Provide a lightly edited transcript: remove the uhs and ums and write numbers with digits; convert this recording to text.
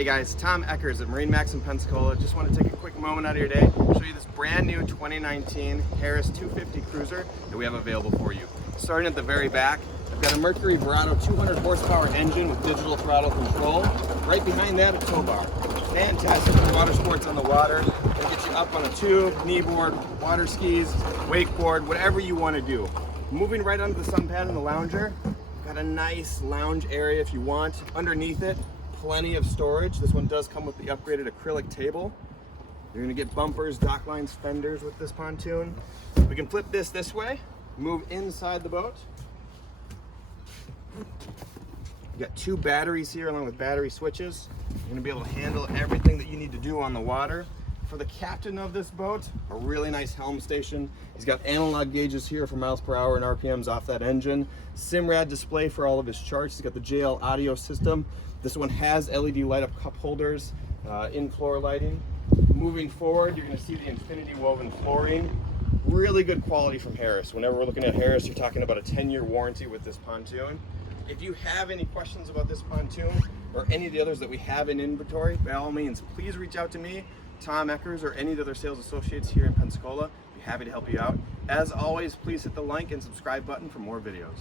Hey guys, Tom Eckers at MarineMax in Pensacola. Just want to take a quick moment out of your day to show you this brand new 2019 Harris 250 Cruiser that we have available for you. Starting at the very back, I've got a Mercury Verado 200 horsepower engine with digital throttle control. Right behind that, a tow bar. Fantastic for water sports on the water. It'll get you up on a tube, kneeboard, water skis, wakeboard, whatever you want to do. Moving right under the sun pad in the lounger, got a nice lounge area if you want. Underneath it, plenty of storage. This one does come with the upgraded acrylic table. You're gonna get bumpers, dock lines, fenders with this pontoon. We can flip this way, move inside the boat. You got two batteries here along with battery switches. You're gonna be able to handle everything that you need to do on the water. For the captain of this boat, a really nice helm station. He's got analog gauges here for miles per hour and RPMs off that engine. Simrad display for all of his charts. He's got the JL audio system. This one has LED light up cup holders, in-floor lighting. Moving forward, you're gonna see the infinity woven flooring. Really good quality from Harris. Whenever we're looking at Harris, you're talking about a 10-year warranty with this pontoon. If you have any questions about this pontoon or any of the others that we have in inventory, by all means, please reach out to me, Tom Eckers, or any of the other sales associates here in Pensacola. Be happy to help you out. As always, please hit the like and subscribe button for more videos.